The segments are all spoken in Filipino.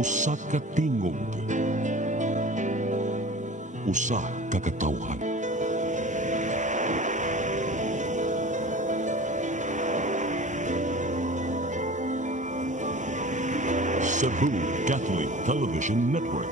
Usa ka tingog, usa ka katawhan. Cebu Catholic Television Network.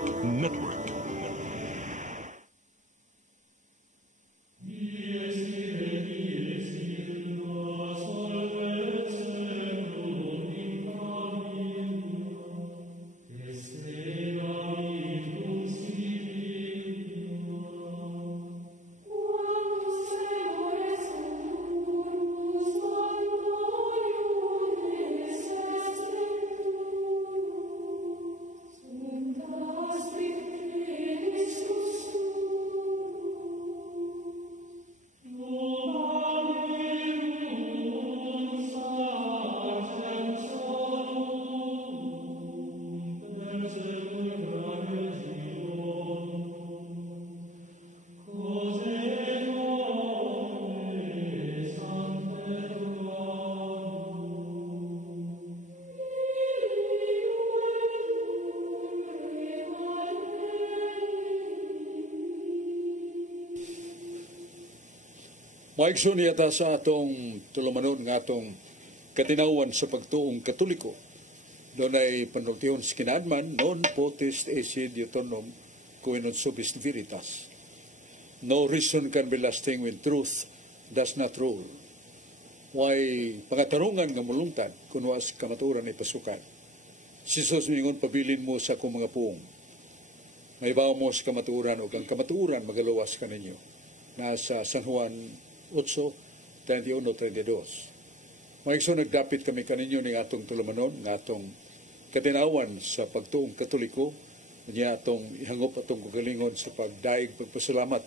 Maigsoon yata sa atong tulumanon nga atong katinawan sa pagtuong Katoliko. Doon ay panultihon sa kinadman, non potest esse deuteronom qui non subis veritas. No reason can be lasting when truth does not rule. Way pangatarungan nga mulungtad kung was kamaturan ay pasukan. Si Jesus mingon pabilin mo sa akong mga puong. May bawa mo sa kamaturan o kang kamaturan magaluwas ka ninyo. Nasa San Juan 8:31-32. Maigso nagdapit kami kaninyo ng atong tulumanon, ng atong katinawan sa pagtuong Katoliko, niya atong ihangop atong kagalingon sa pagdaig pagpasalamat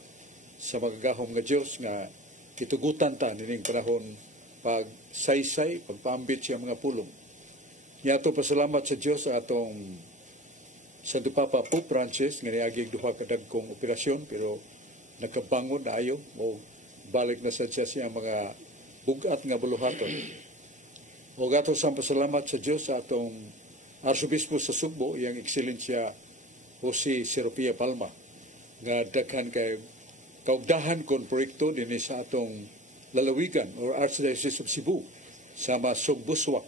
sa magagahom nga Diyos nga kitugutan ta nining panahon pagsaysay, pagpaambit siya mga pulong. Niya atong pasalamat sa Diyos sa atong Santo Papa Pope Francis nga niagig duha ka dagkong operasyon pero nakabangon na ayo o balik na sa siya mga bugat nga buluhaton. O gato sa pasalamat sa Diyos sa atong Arsobispo sa Sugbo, iyang Ekselensya Jose Seropia Palma, nga daghan kay kaugdahan kon proyekto din sa atong lalawigan or Archdiocese of Cebu sama Sugbuswak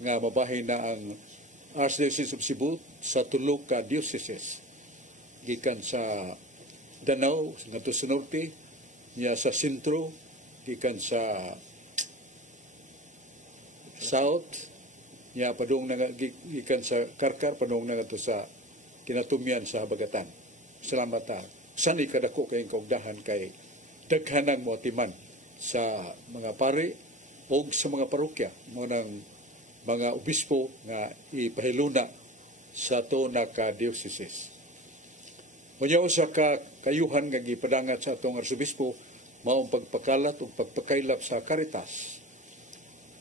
nga mabahin na ang Archdiocese of Cebu sa tulo ka dioceses gikan sa Danau ngadto sa norte, niya sa sentro, gikan sa south, niya padung gikan sa Karkar, padung na to sa kinatumyan sa habagatan. Salamat ta. Sani kadako kayong kaugdahan kay daghanang moatiman sa mga pare o sa mga parokya mo ng mga obispo nga ipahiluna sa to na ka-dioceses. Unya usa ka kayuhan nga gipadangat sa atong arsobispo maong pagpakalat o pagpakaylap sa Caritas.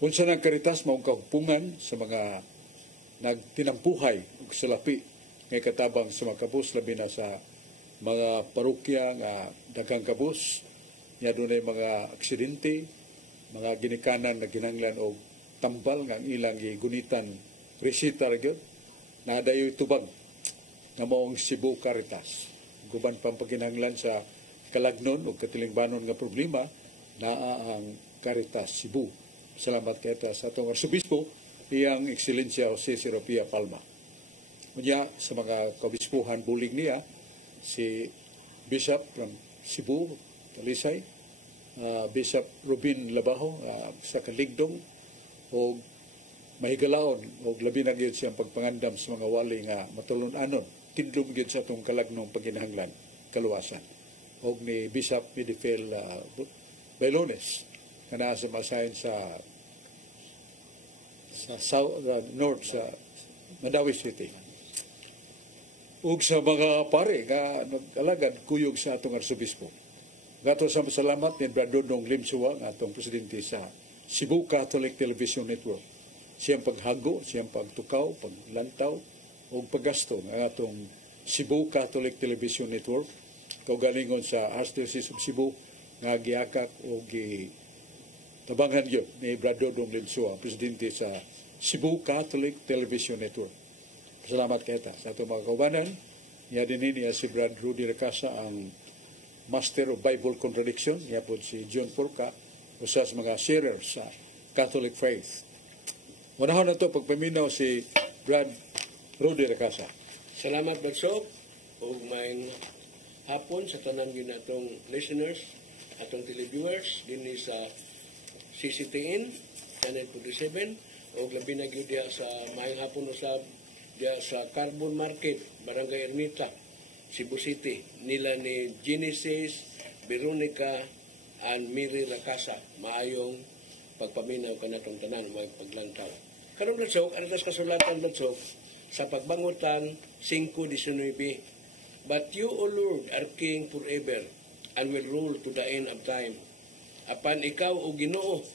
Unsa nang Caritas maong kahupungan sa mga nagtinampuhay ug salapi nga katabang sa mga kabus labi na sa mga parokya nga daghang kabus nya dunay mga aksidente, mga ginikanan na ginanglan og tambal nga ang ilang gigunitan resita ra gyud na dayoy tubag na maong Cebu Caritas. Guban pampaginanglan sa kalagnon o katilingbanon nga problema naa ang Caritas Cebu. Salamat kay sa atong arsobispo, iyang Ekselensya Jose Seropia Palma. Unya sa mga kabispuhan bulig niya, si Bishop from Cebu, Talisay, Bishop Rubin Labajo sa Kaligdong, o mahigalaon o labi na gyud siyang pagpangandam sa mga wali nga matulun-anon tidlom gyud sa atong kalagnong pagkinahanglan kaluwasan og ni Bishop Midifel Bailones nga naa sa masahin sa south, north sa Mandawi City ug sa mga pare nga nag-alagad kuyog sa atong arsobispo. Gato sa salamat ni Brother Dong Limsuwa nga atong presidente sa Cebu Catholic Television Network. Siyang paghago, siyang pagtukaw, paglantaw, o paggasto ng atong Cebu Catholic Television Network. Kaugalingon sa Archdiocese of Cebu nga giakak o tabangan yun ni Brother Dong Linsua, presidente sa Cebu Catholic Television Network. Salamat kay ta sa atong mga kaubanan. Niya din niya si Brad Rudy Recasa ang Master of Bible Contradiction. Niya po si John Purka, usa sa mga sharers sa Catholic Faith. Unahon na ito pagpaminaw si Brad Rudy Recasa. Salamat Bagsok o may hapon sa tanan yun atong listeners, atong televiewers din sa CCTN Channel 47 o labi na gyud diha sa maayong hapon usab diha sa Carbon Market, Barangay Ermita, Cebu City, nila ni Genesis, Veronica, and Miri Recasa. Maayong pagpaminaw kanatong tanan, may paglantaw. Karong Bagsok, atas kasulatan Bagsok, sa pagbangutan 5:19. But you, O Lord, are King forever, and will rule to the end of time. Apan ikaw, O Ginoo,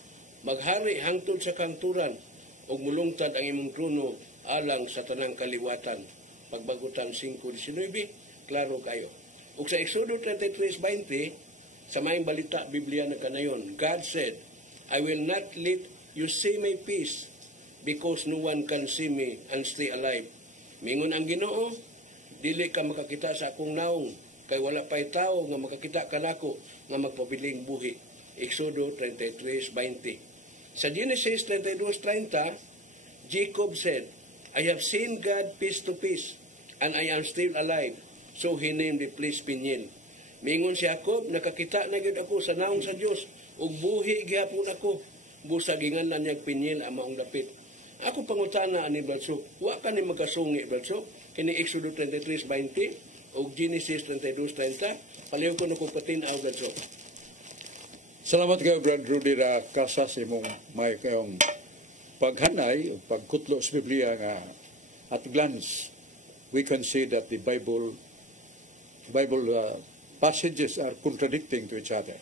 maghari hangtod sa kanturan, o mulungtad ang imong trono alang sa tanang kaliwatan. Pagbagutan 5:19, klaro kayo. Ug sa Exodo 33:20, sa maayong balita Biblia na kanayon, God said, I will not let you see my peace because no one can see me and stay alive. Mingon ang Ginoo, dili ka makakita sa akong naong, kay wala pa'y tao nga makakita kanako nga magpabiling buhi. Exodo 33:20. Sa Genesis 32:30, Jacob said, I have seen God face to face, and I am still alive. So he named the place Peniel. Mingon si Jacob, nakakita na gid ako sa naong sa Dios, ug buhi gihapon ako. Busa ginganlan niyag Peniel ang maong dapit. Ako pangutana ani Badsok, wa ka ni magkasungi Badsok, kini Exodo 33:20 ug Genesis 32:30, paliw ko nako patinaw Badsok. Salamat kayo, Brad Rudy Recasa, sa imong may kayong paghanay o pagkutlo sa Biblia nga at glance we can see that the Bible passages are contradicting to each other.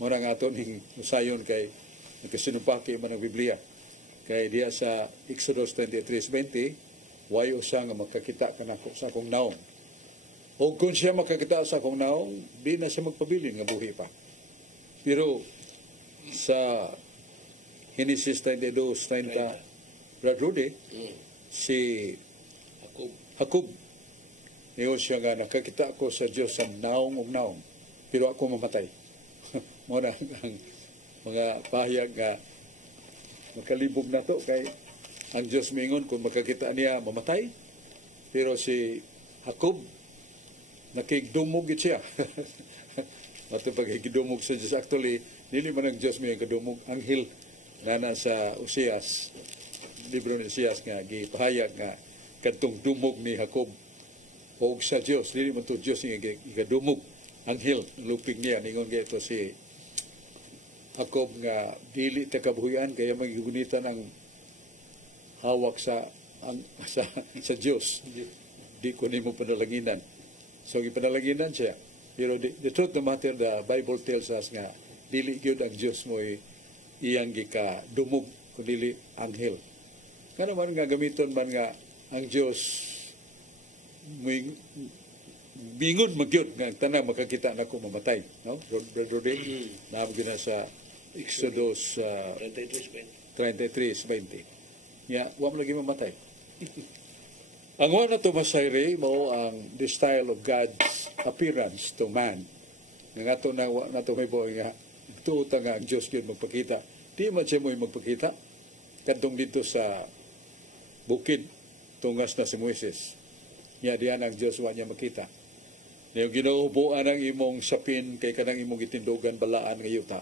Mura nga ito ning usayon kay nagkasinupaki man ang Biblia. Kay diya sa Exodus 23:20, way usa nga makakita kanako sa akong naong. O kung siya makakita sa akong naong, di na siya magpabilin nga buhi pa. Pero sa Genesis 32:30, Brad Rudy, si Jacob, niyo siya nga nakakita ko sa Diyos sa naong ug naong, pero ako mamatay. Muna ang mga pahayag nga makalibog na to kay ang Diyos mingon kung makakita niya mamatay, pero si Jacob nakigdumog siya. Mato pagigdumog sa Diyos, actually dili man ang Diyos may kadumog, anghel na nasa Usias, libro ni Usias nga gipahayag nga kadtong dumog ni Jacob o sa Diyos, dili man to Diyos nga ikadumog, anghel lupig niya. Ningon gayto si Jacob nga dili ta kabuhian kaya magigunitan ang hawak sa Diyos, di ko nimo panalanginan. So gipanalanginan siya, pero the truth of the matter, the Bible tells us nga dili gyud ang Diyos mo iyang gikadumog kundi anghel. Nga naman nga gamiton man nga ang Diyos bingon magyud nga tanang makakita nako mamatay, no? Rodrigo na gina sa Exodus 33:20. Ya, wa mo lagi mamatay. Ang one na to masayre mo ang the style of God's appearance to man. Nga to na nato may boy nga tuta nga ang Diyos yun magpakita. Di man siya mo magpakita. Kadtong dito sa bukid tungas na si Moises. Nya diyan ang Diyos wa niya makita. Yung ginaubuan ang imong sapin kay kanang imong itindugan balaan nga yuta.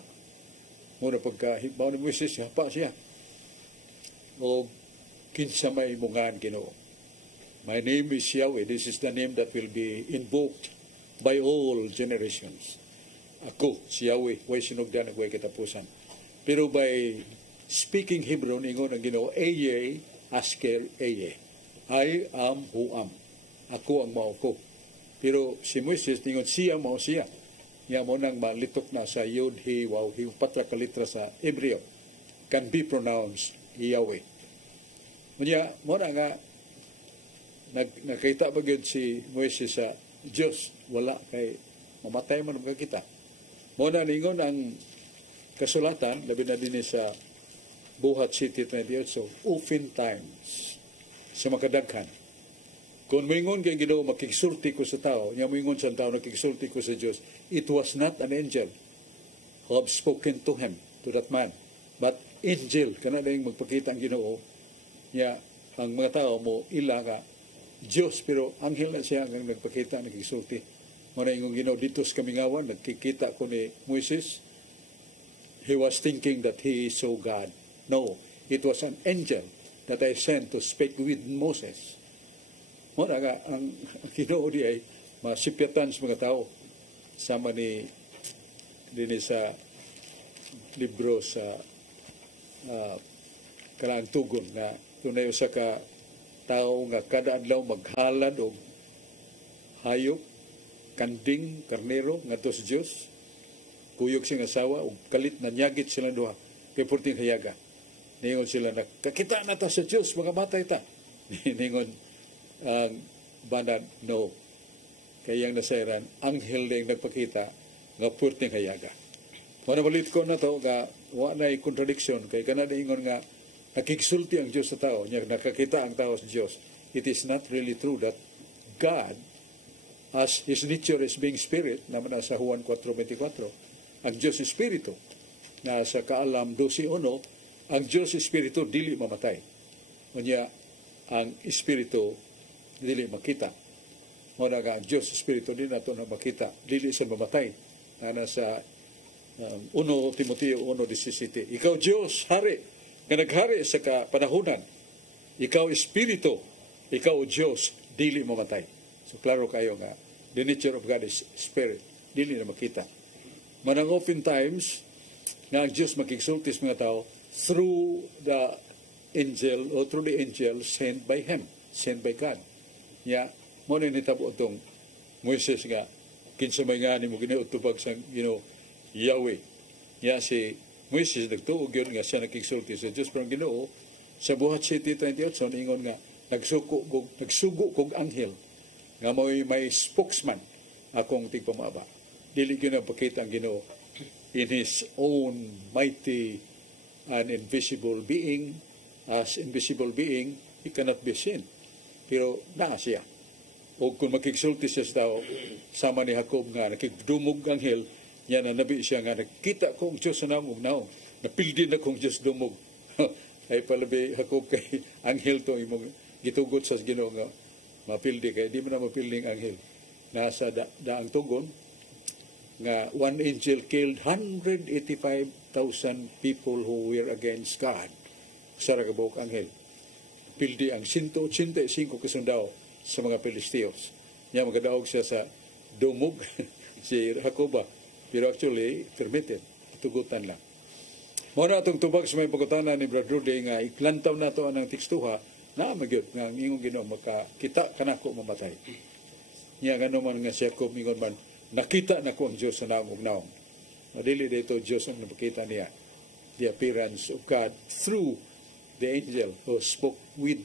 Muna pagkahibaw ni Moises, hapa siya. O kinsa may imungan Ginoo. My name is Yahweh. This is the name that will be invoked by all generations. Ako, si Yahweh, way sinugdan, way katapusan. Pero by speaking Hebrew, ingon ang Ginoo, Eye, Asker, Eye. I am who am. Ako ang mao ko. Pero si Moises, tingon siya mao siya. Nga mo nang malitok na sa Yod, He, Waw, He, patra ka litra sa Hebreo, can be pronounced Yahweh. Kanya, mo na nga, nakita ba yun si Moises sa Diyos? Wala, kay mamatay man magkakita. Mo na ningon ang kasulatan, labi na din sa Buhat City 28, so oftentimes sa makadaghan. Kung moingon kay Ginoo makigsulti ko sa tao, nya moingon sa tao nakigsulti ko sa Dios, it was not an angel who have spoken to him, to that man, but angel kana dayong magpakita ang Ginoo. Nya ang mga tao mo ila nga Dios, pero anghel na siya ang nagpakita nagigsulti. Muna ingong Ginoo dito sa kamingawan nagkikita ko ni Moises. He was thinking that he saw God. No, it was an angel that I sent to speak with Moses. Muna nga, ang Ginoo di ay masipyatan sa mga tao. Sama ni sa libro sa Kalaang Tugon na tunay usa ka tao nga kada adlaw maghalad og hayop, kanding, karnero ngadto sa Dios. Kuyog siyang asawa ug kalit na nyagit sila duha kay purting hayaga. Ningon sila na kakita na ta sa Dios, mga matay ta. Ningon ang banad, no. Kaya ang nasairan, anghel na yung nagpakita nga purting hayaga. Manabalit ko na to nga wa na contradiction kay kanada ingon nga nakiksulti ang Diyos sa tao, niya nakakita ang tao sa Diyos. It is not really true that God, as His nature is being spirit, naman sa Juan 4:24, ang Diyos is spirito. Na sa Kaalam 12:1, ang Diyos is spirito, dili mamatay. Unya, ang espiritu dili makita. Muna nga ang Diyos is spirito, dili nato na makita, dili sa mamatay. Na sa 1 Timoteo 1:17, ikaw Diyos, hari, nga naghari sa kapanahunan, ikaw espiritu, ikaw Diyos, dili mamatay. So klaro kayo nga, the nature of God is spirit, dili na makita. Manang oftentimes, nga ang Diyos makiksulti sa mga tao through the angel or through the angel sent by Him, sent by God. Ya, mo na nitabo itong Moises nga, kinsa may nga ni mo giniutubag sa, Yahweh. Ya si Moises nagtuog yun nga siya nakiksulti sa Diyos. Pero ang Ginoo, sa Buhat City 28, ingon nga, nagsugo kog anghel, nga may spokesman akong tigpamaba. Dili yun ang pakita ang Ginoo in His own mighty and invisible being. As invisible being, He cannot be seen. Pero naa siya. O kung makiksulti siya sa tao, sama ni Jacob nga, nakikdumog anghel, yan na nabi siya nga, nakita ko ang Diyos na naong, napildi na kong Diyos dumog. Ay palabi Jacob kay anghel to, imong gitugot sa Ginoo nga, mapildi kay, di mo na mapildi ang anghel. Nasa daang tugon, nga one angel killed 185,000 people who were against God. Sa ragabok anghel. Pildi ang 185 kasundao sa mga Pilistiyos. Niya magadaog siya sa dumog si Jacoba. Pero actually, permitted. Tugutan lang. Muna itong tubag sa may pagkutana ni Brad Rudy nga iklantaw na ito ang tekstuha na magyot nga ang ingong Ginoo makakita ka na ko mamatay. Niya gano'n man nga siya ko mingon man nakita na ko ang Diyos sa naong naong. Nadili dito Diyos ang napakita niya the appearance of God through the angel who spoke with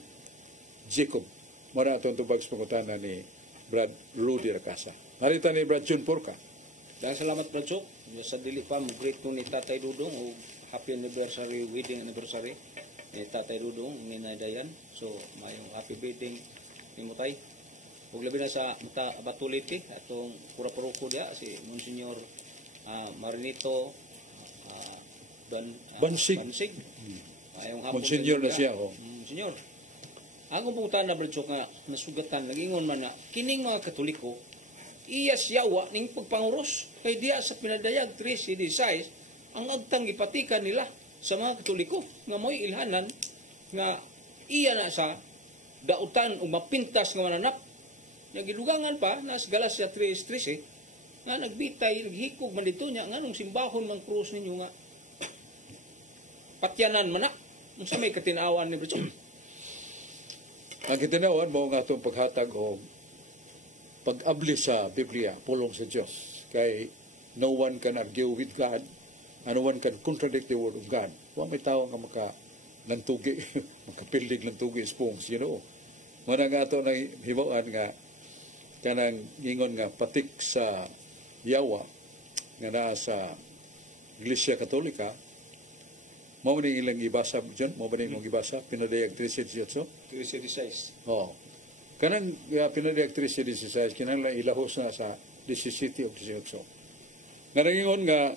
Jacob. Muna itong tubag sa pagkutana ni Brad Rudy Racasa. Narita ni Brad Jun Porca. Dahil salamat Brad Chok. Sa dili pa, mag-greet ko ni Tatay Dudong o happy anniversary, wedding anniversary ni Tatay Dudong, ni Dayan. So, mayong happy wedding ni Mutay. Huwag labi na sa Batuliti, atong pura-puruko dia, si Monsignor Marinito Bansig. Mayong hapon Monsignor na siya. Oh. Monsignor. Ang pumunta na Brad Chok nga nasugatan, nag-ingon man na, kining mga Katoliko, iyas yawa ning pagpanguros kay diya sa pinadayag 3:16 ang agtang gipatikan nila sa mga Katoliko nga mo'y ilhanan nga iya na sa dautan o mapintas nga mananap nga gidugangan pa nas Galatia 3:13 nga nagbitay naghikog man dito nya nganong simbahon mang krus ninyo nga patyanan man na unsa may katinawan ni Brother. Ang kitinawan mo nga itong paghatag o pag-abli sa Biblia, pulong sa Diyos. Kay no one can argue with God and no one can contradict the Word of God. Huwag may tao nga makalantugi, makapildig lantugi spoons, Muna nga ito na hibawaan nga kanang ingon nga patik sa yawa nga naa sa Iglesia Katolika Mao man ilang gibasa John, mao man ilang gibasa pinadayag 13:18. 13:16. Oh. Kanang pinadayag 13:16 kinahanglan ilahos na sa 17 o 18. Nga nangingon nga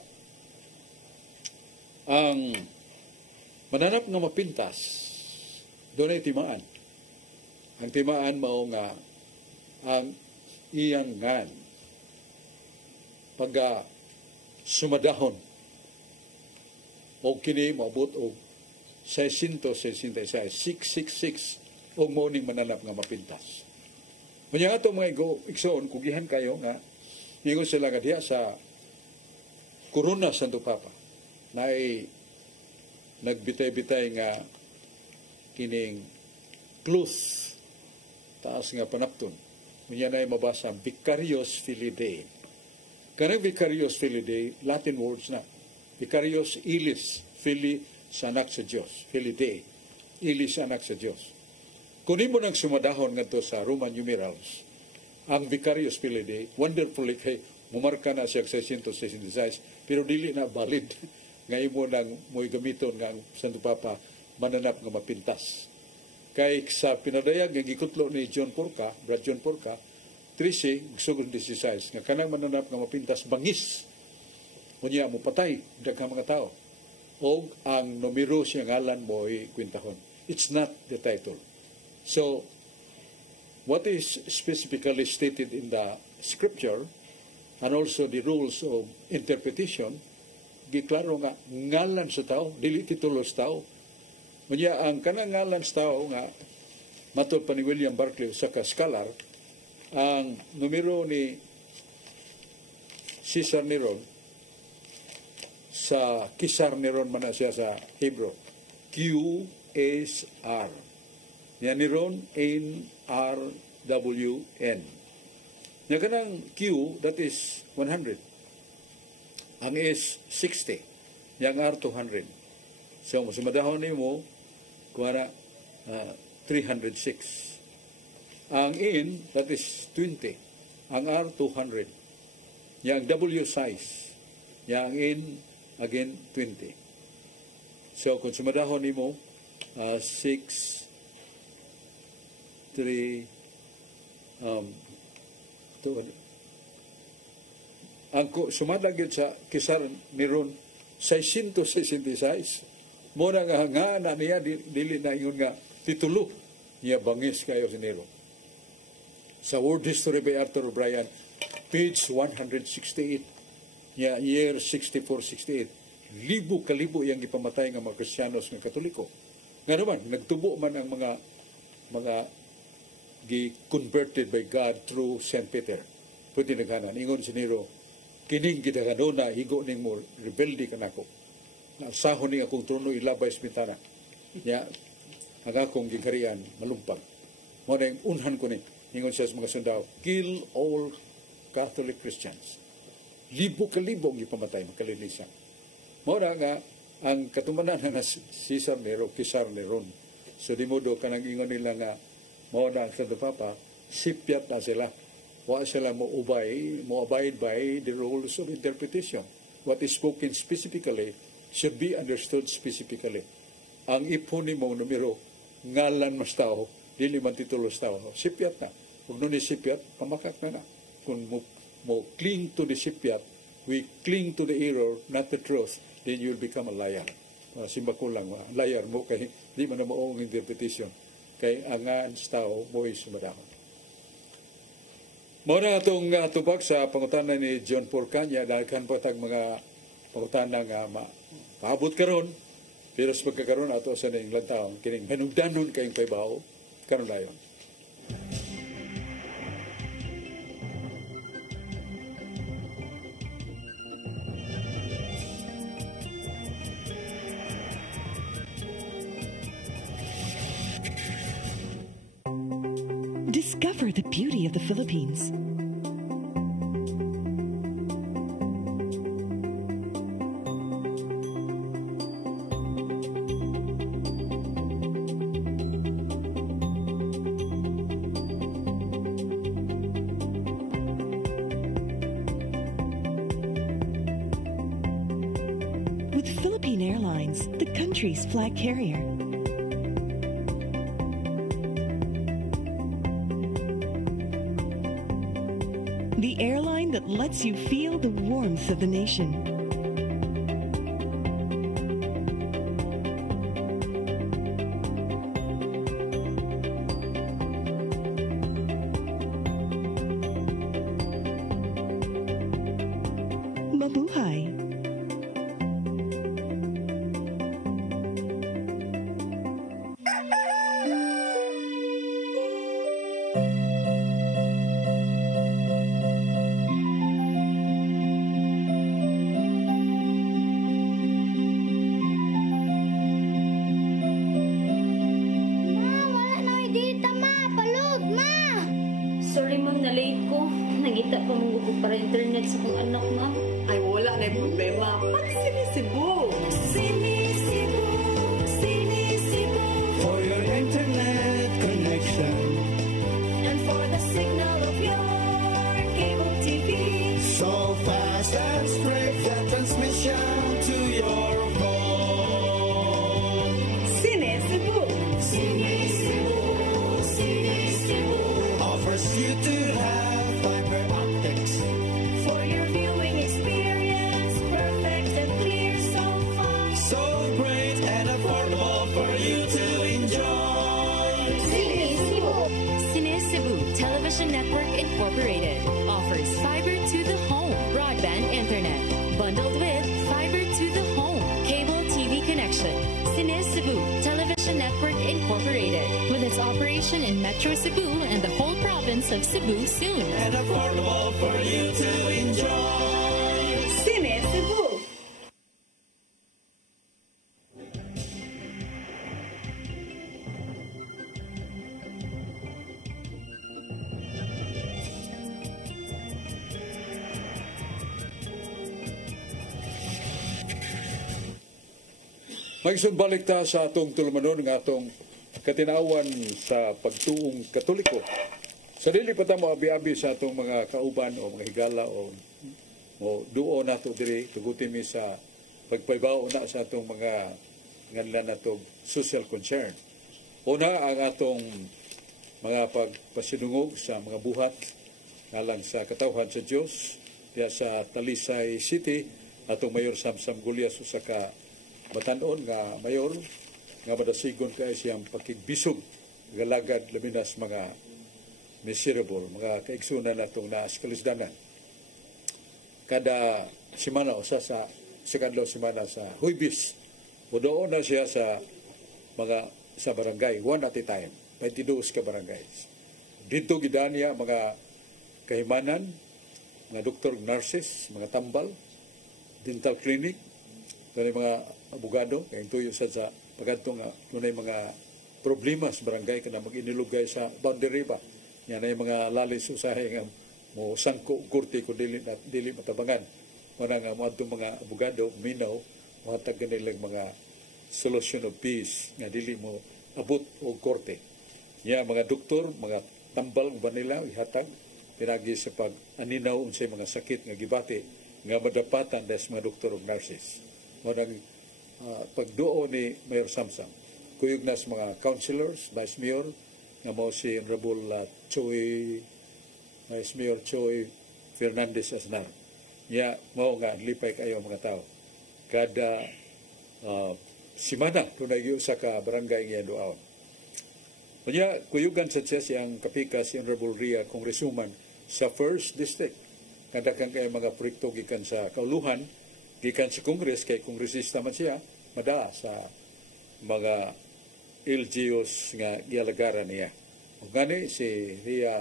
ang mananap nga mapintas doon ay timaan. Ang timaan mao nga ang iyang ngan pagka sumadahon o kini maabot og 666 og morning mananap nga mapintas. Kanya ato mga igsoon, kugihan kayo nga ingon sila nga diha sa Corona Santo Papa na ay nagbitay-bitay nga kining cloth taas nga panapton. Kanya na ay mabasa Vicarious Filii Dei. Kanang Vicarious Filii Dei, Latin words na. Vicarious ilis, Filii sa anak sa Diyos. Filii Dei, ilis sa anak sa Diyos. Kung mo nang sumadahon nga to sa Roman numerals, ang Vicarious Filii Dei, wonderfully kay mumarka na siya 666, pero dili na valid. Ngayon mo nang mo'y gamiton nga ang Santo Papa mananap nga mapintas. Kay sa pinadayag nga gikutlo ni John Porca, Brad John Porca, 13, sugod 16, nga kanang mananap nga mapintas bangis. Unya mo patay, daghang mga tao. O ang numero siya ngalan mo'y kwintahon. It's not the title. So, what is specifically stated in the scripture and also the rules of interpretation, giklaro nga ngalan sa tao, dili titulo sa tao. Unya ang kanang ngalan sa tao nga matod pa ni William Barclay sa scholar, ang numero ni Caesar Neron sa Kisar Neron man na siya sa Hebrew, QSR. Yan Neron, NRWN. Yan kanang Q, that is 100. Ang S, 60. Yang R, 200. So, sumadahon ni mo, kuwara, 306. Ang N, that is 20. Ang R, 200. Yang W size. Yang N, again, 20. So, kung sumadahon ni mo, 6, 3, 2, ang sumadagid sa Kisar Neron 666 mo na nga na niya dili na ingon nga titulo niya bangis kayo si Nero. Sa World History by Arthur O'Brien, page 168, niya year 64-68, libo-kalibo yung ipamatay ng mga Kristiyanos ng Katoliko. Nga naman, nagtubo man ang mga gi-converted by God through St. Peter. Pwede naghanan. Ingon si Nero, kining kita kanuna, higo ning mo, rebelde ka na ako. Nasahon ning akong trono, ilabay sa bintana. Ya, ang akong gigarian, malumpag. Muna yung unhan ko ni, ingon siya sa mga sundao, kill all Catholic Christians. Libo-kalibo ang ipamatay, makalinisan. Muna nga, ang katumanan na Caesar Nero, Kisar Neron. So di mo do, kanang ingon nila nga, muna ang Santo Papa, sipyat na sila. Wa sila mo abide by the rules of interpretation. What is spoken specifically should be understood specifically. Ang ipon ni mong numero, ngalan mas tao, dili man titulo sa tao. Sipyat na. Kung nun sipyat, pamakak na na. Kung mo cling to the sipyat, we cling to the error, not the truth, then you will become a liar. Simba ko lang, liar mo, kay di man na maong interpretation. Kay angan sa tao, mo'y sumadahon. Muna itong tubag sa pangutanan ni John Porcanya, dahil kan po tag mga pangutanan nga paabot karon, pero sa pagkakaroon ato sa ning lantaon, kining hinugdanon kayong kaybaw, karon dayon. Discover the beauty of the Philippines. With Philippine Airlines, the country country's flag carrier. The airline that lets you feel the warmth of the nation. Mabuhay! Sorry ma'am, na late ko. Nangita pa mong gusto para internet sa kong anak ma'am. Ay, wala na yung problema. Pag-sinisibo. Sinisibo, sinisibo. For your internet connection. And for the signal of your cable TV. So fast and straight the transmission to your phone. Sinisibo. Sinisibo, sinisibo. Offers you to have fiber optics. For your viewing experience, perfect and clear so far. So great and affordable for you to enjoy. Sinisibo. Sinisibo Television Network Incorporated offers fiber to the home broadband internet bundled with fiber to the home cable TV connection. Sinisibo Television Network Incorporated with its operation in Metro Cebu and the whole province of Cebu soon. And affordable for you to enjoy. Sinisibo. Magsud balik ta sa atong tulumanon nga atong katinawan sa pagtuong Katoliko. Sa dili pa ta mo abi-abi sa atong mga kauban o mga higala o duo nato diri tugutin mi sa pagpaybaw na sa atong mga nganlan natong social concern. Una ang atong mga pagpasinungog sa mga buhat alang sa katawhan sa Dios diya sa Talisay City atong Mayor Samsam Gulyas usa ka batanon nga mayor nga madasigon kay siyang pakigbisog galagad labi na sa mga miserable mga kaigsunan natong naas kalisdanan kada semana usa sa kadlaw semana sa Huwebes doon na siya sa mga sa barangay one at a time 22 ka barangay dito gidaniya mga kahimanan mga doktor nurses mga tambal dental clinic doon mga abogado kay tuyo sa pagadto nga dunay mga problema sa barangay kana mag-inilugay sa boundary ba yan ay mga lalis usahay nga mo sangko kurti ko dili matabangan wala nga mo mga abogado minaw matag kanilang mga solution of peace nga dili mo abot og korte ya mga doktor mga tambal uban nila ihatag pinagi sa pag-aninaw unsay mga sakit nga gibati nga madapatan des mga doktor ug nurses morang pagduo ni Mayor Samsam kuyog na sa mga councilors Vice Mayor nga mo si Honorable Vice Mayor Choi Fernandez Asnar ya mao nga lipay kayo mga tao kada simana dunay usa ka barangay nga duaon unya kuyugan sa siyang kapika si Honorable Ria Congresswoman sa 1st District kada kang kay mga proyekto gikan sa kauluhan gikan sa Congress kay kongresista man siya mada sa mga LGUs nga gialagaran niya. Ug gani si Ria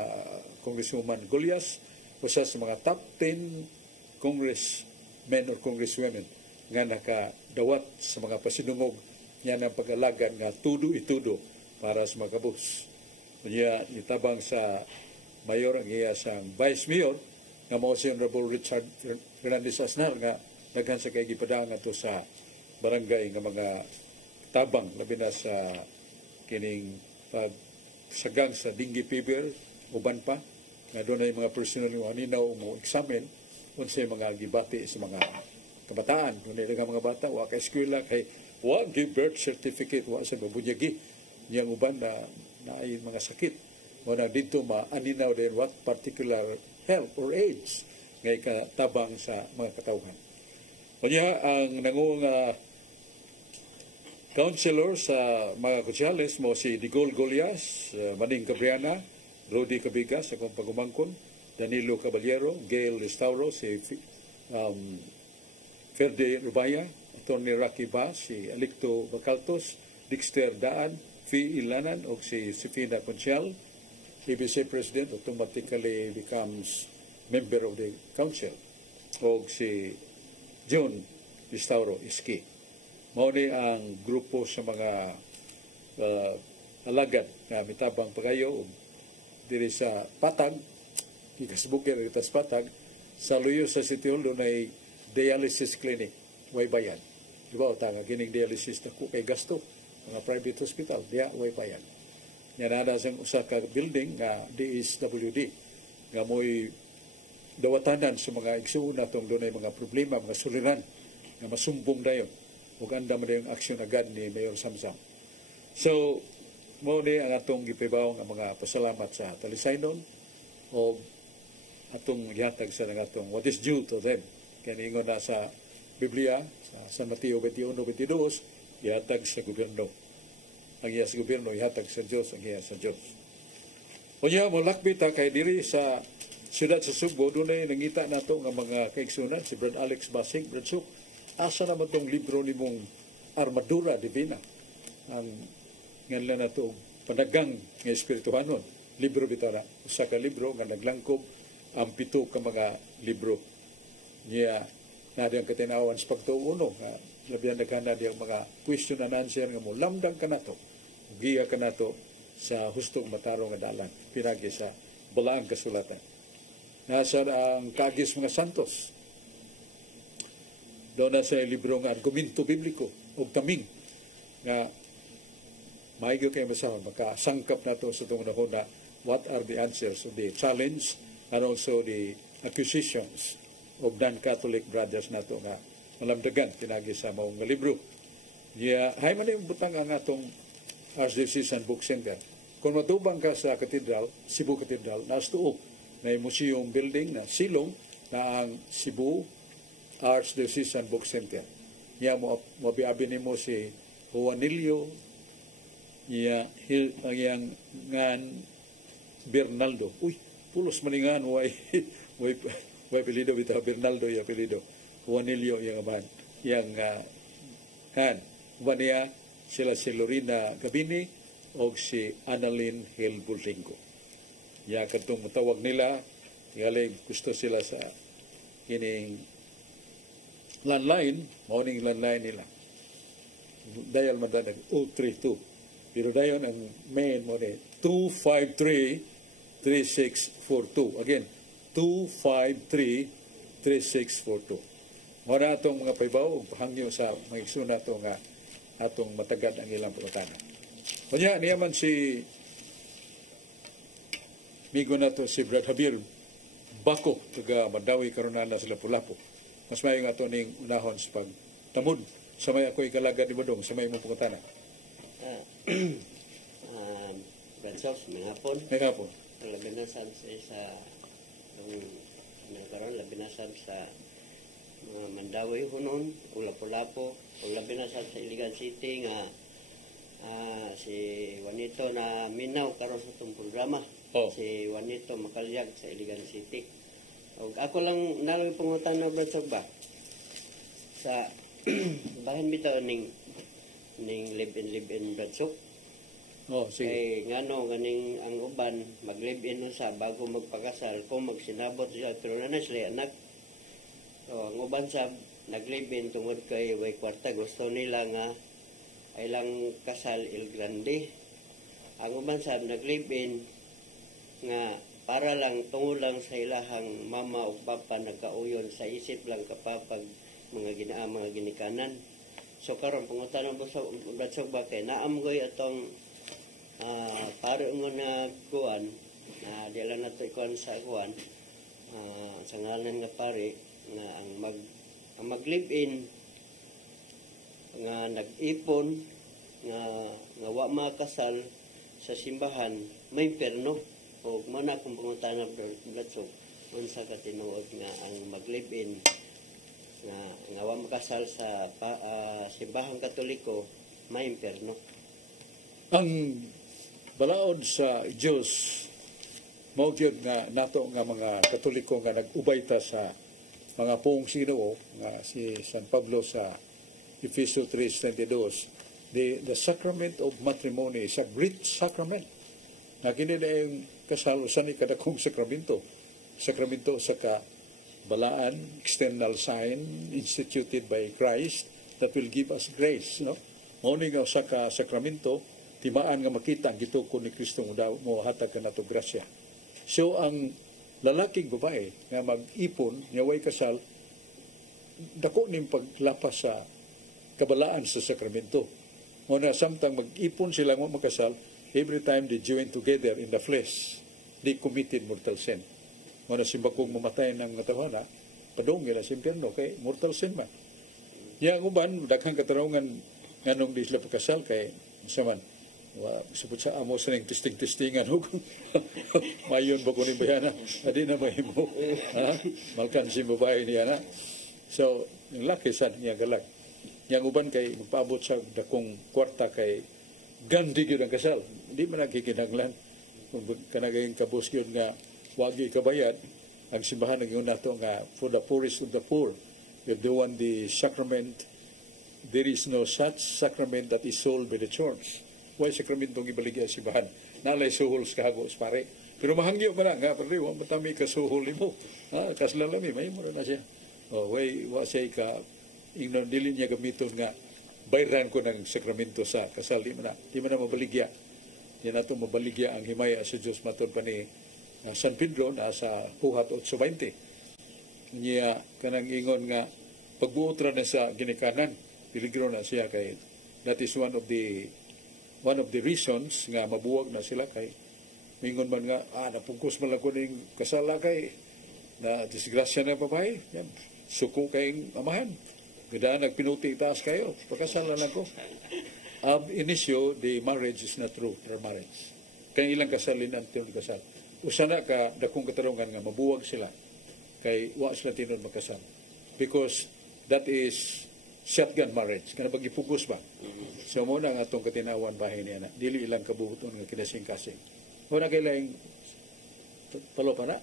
Congresswoman Gulyas usa sa mga top 10 congressmen or congresswomen nga nakadawat sa mga pasinungog niya ng pag-alagan nga tudo-itudo para sa mga kabus. Niya nitabang sa mayor ang iya sang Vice Mayor nga mao si Honorable Richard Fernandez Asnar nga daghan sa kay gipadaan ato sa barangay nga mga tabang labi na sa kining pagsagang sa dengue fever uban pa nga dunay mga personal nga ninaw mo examine unsay mga gibati sa mga kabataan dunay daghang mga bata wa ka eskwela kay wa give birth certificate, wa sa mabunyagi niyang uban na ay mga sakit. O na dito maaninaw din what particular health or age ngay katabang sa mga katawhan. O niya, ang nangong counselor sa mga kutsyalis mo si Digol Golias, Maning Cabriana, Rudy Cabigas, akong pagumangkon, Danilo Caballero, Gail Restauro, si Ferde Rubaya, Atty. Rocky Bass, si Alicto Bacaltos, Dexter Daan, Fi Ilanan, o si Sifina Conchal, ABC President automatically becomes member of the council, o si John Restauro Iski. Mao ni ang grupo sa mga alagad na mitabang pagayo diri sa Patag, ikasbukir dito sa Patag, sa luyo sa City Hall doon ay dialysis clinic, way bayan. Diba, tanga gining dialysis na kay gasto, mga private hospital, diya way bayan. Yan nada sa usa ka building nga DSWD, nga mo'y dawatanan sa mga igsuon natong doon ay mga problema, mga suliran, nga masumbong dayon. Ug anda man yung aksyon agad ni Mayor Samsam. So, mo ni ang atong gipibaw nga mga pasalamat sa Talisaynon o atong gihatag sa atong what is due to them. Kaya ingon na sa Biblia, sa San Mateo 21:22, gihatag sa gobyerno. Ang iya sa gobyerno, ihatag sa Diyos, ang iya sa Diyos. O niya, mulakbit kay diri sa siyudad sa Subo, doon ay nangita nato nga mga kaigsunan, si Brad Alex Basig, Brad Suk, asa naman itong libro ni mong Armadura Divina, ang nganlan na ito, panagang ng espirituhanon. Libro bitara, usa ka libro nga naglangkob ang 7 ka mga libro. Niya, na diyang katinawan sa pagtuuno, nga labihan na ka na diyang mga question and answer nga mo, lamdang ka na to, giya ka na to sa hustong matarong nga dalan, pinagi sa balaang kasulatan. Nasa ang Kagis mga Santos, doon na sa libro nga argumento bibliko o taming nga maigyo kayo masahan, makasangkap na ito sa itong nahon na what are the answers of the challenge and also the accusations of non-Catholic brothers na ito nga malamdagan tinagi sa maong nga libro. Hay man yung butang ang atong Archdiocesan Book Center. Kung matubang ka sa katedral, Cebu Cathedral, nastuo na yung museum building na silong na ang Cebu Archdiocesan Book Center. Niya mo mabiabi nimo si Juanilio, niya ang iyang ngan Bernaldo. Uy, pulos maningan way apelido bitaw Bernaldo yung apelido. Juanilio yung aman. Yang han. Niya sila si Lorena Gabini o si Annalyn Hill Bultingo. Ya katong matawag nila, galing gusto sila sa kining landline, morning landline nila. Dial man na 032. Pero dayon ang main mo ni 253-3642. Again, 253-3642. Muna itong mga paibaw, hangyo sa mga igsoon na ito nga atong matagad ang ilang pagkatana. Kanya, niya man si migo na to si Brad Javier Bako, taga Mandawi Karunala sa Lapu-Lapu. Mas may nga ito ning unahon sa pagtamod sa may ako'y kalagad ni Badong sa may mong pagkatana. Brad Sox, may hapon. May hapon. Labinasan sa nagkaroon, labinasan sa mga Mandawi hunon, o Lapu-Lapu, o labinasan sa Iligan City nga si Juanito na minaw karon sa itong programa. Oh. Si Juanito Makalyag sa Iligan City. O, ako lang nalang pangutan na Brad Sox ba? Sa bahan bitaw ning live-in Brad Sox. Oh, sige. Kay ngano ganing ang uban mag-live-in sa bago magpakasal kung magsinabot sila pero na sila anak. So, ang uban sa nag-live-in tungod kay way kwarta gusto nila nga ay lang kasal il grande. Ang uban sa nag-live-in nga para lang tungod lang sa ilahang mama o papa nagkauyon sa isip lang kapapag mga ginikanan. So karon pangutan mo sa Brad Sox ba kay naamgoy atong paro nga na kuan na dila na to kuan sa kuan sa ngalan nga pare nga ang mag live in nga nag-ipon nga wa makasal sa simbahan may perno o mana kung pangutana blatso unsa ka tinuod nga ang mag-live-in nga wa makasal sa simbahang Katoliko may perno. Ang balaod sa Dios mao gyud nga nato nga mga Katoliko nga nag-ubay ta sa mga pong Ginoo nga si San Pablo sa Efeso 3:22, the sacrament of matrimony is a great sacrament. Na kini na yung kasal usan ni kadakong sakramento sa kabalaan, external sign instituted by Christ that will give us grace, no? Mao ni nga sa ka sakramento timaan nga makita ang gitukod ni Kristo mo hatag kanato grasya. So ang lalaking babae nga mag-ipon nga way kasal dako ning paglapas sa kabalaan sa sakramento. Mao na samtang mag-ipon sila nga makasal, every time they join together in the flesh, they committed mortal sin. Mao na simbakong mamatay ng tawhana, padong nila sa impyerno kay mortal sin man. Ya uban daghang katarungan nganong di sila pagkasal kay saman subot sa amo sa ning testing-testingan ug mayon ba ko ni bayana adi na mahimo ha malkan si babae niya na so yung laki sad niya galak yang uban kay magpaabot sa dakong kwarta kay gandi gyud ang kasal hindi man nagkikinahanglan kung kanagayong kabus gyud nga wagi kabayad ang simbahan nag nato nga for the poorest of the poor we do want the sacrament. There is no such sacrament that is sold by the church. Why sakramentong ibaligya sa simbahan? Nalay suhol sa hagos pare. Pero mahangyo pa na nga, pare, wa matami ka suhol mo. Ha, kaslalami, may mura na siya. Oh, way, wa siya ka, ingnon, dili niya gamiton nga, bayran ko ng sakramento sa kasal. Di man na mabaligya. Di na ito mabaligya ang himaya sa Diyos matod pa ni San Pedro na sa Puhat 8:20. Niya kanang ingon nga, pagbuot ra na sa ginikanan, piligro na siya kay that is one of the reasons nga mabuwag na sila kay mingon man nga napugkos man lang ko ning kasala kay na disgrasya na babae yan suko kay amahan gada nagpinuti taas kayo pagkasala lang ko ab inisyo the marriage is not true their marriage kay ilang kasalin ang tinud kasal usana ka dakong katarungan nga mabuwag sila kay wa sila tinud magkasal because that is shotgun marriage. Kana pag-focus ba? So, muna nga itong katinawan bahay niya na. Dili ilang kabuhuton nga kinasing-kasing. Muna kailang palo pa na?